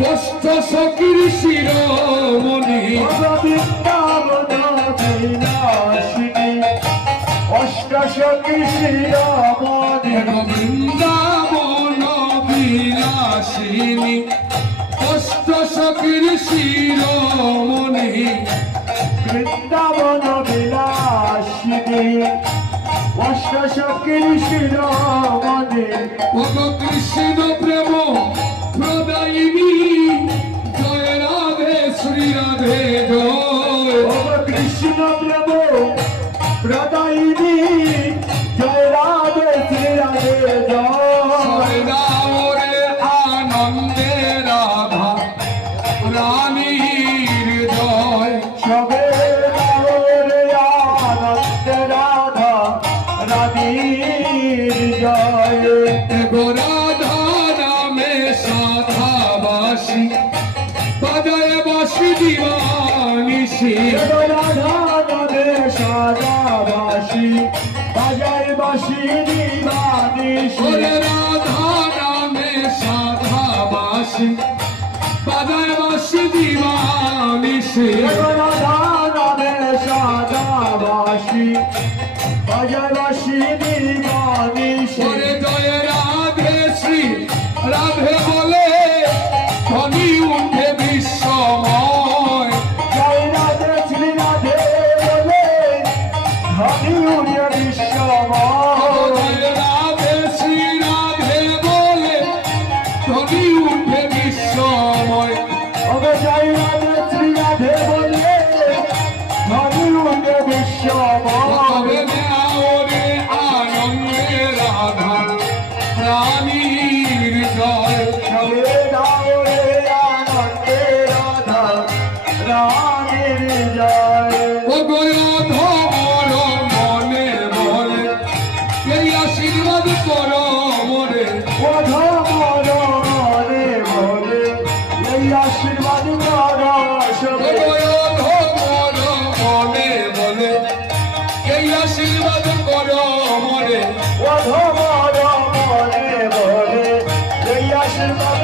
কষ্ট সখীর শিরোমণি অষ্ট সখী শিরোমণি বৃন্দাবন বিলাসিনী কষ্ট সখীর শিরোমণি বৃন্দাবন বিলাসিনী অষ্ট সখী শিরোমণি কৃষ্ণ প্রেম প্রদায়িনী জয় রাধে শ্রী রাধে জয় কৃষ্ণ প্রেম প্রদায়িনী জয় রাধে শ্রী রাধে জয় দাওরে আনন্দে রাধা রানীর জয় সবে রাধে আনন্দে রাধা রানীর জয় গো রাধা নামে সাধাবাসী বাজায় বাসি দিবানিসি রাধা নামে সাদাবাসী বাজায় বাসি দিবানিসি ওরে রাধা নামে সাধাবাসী বাজায় বাসি দিবানিসি রাধা নামে সাদাবাসী বাজায় বাসি দিবানিসি ওরে জয় রাধে শ্রী রাধে বলে ধ্বনি উঠে বিশ্বময় জয় রাধে শ্রী রাধে বলে ধ্বনি উড়িয়ে বিশ্বময় জয় রাধে শ্রী রাধে বলে ধ্বনি উঠে বিশ্বময় ওগো জয় রাধে শ্রী রাধে বলে ধ্বনি উড়িয়ে বিশ্বময় তবে ওরে আনন্দে রাধা রানীর জয় সবে দাও রে আনন্দে রাধা রানীর জয় ও ধমর মনে বলে এই আশীর্বাদ করো মরে অধমর মনে বলে এই আশীর্বাদ কর সবে ধমর মনে বলে এই আশীর্বাদ করো মরে অধমর মনে বলে এই আশীর্বাদ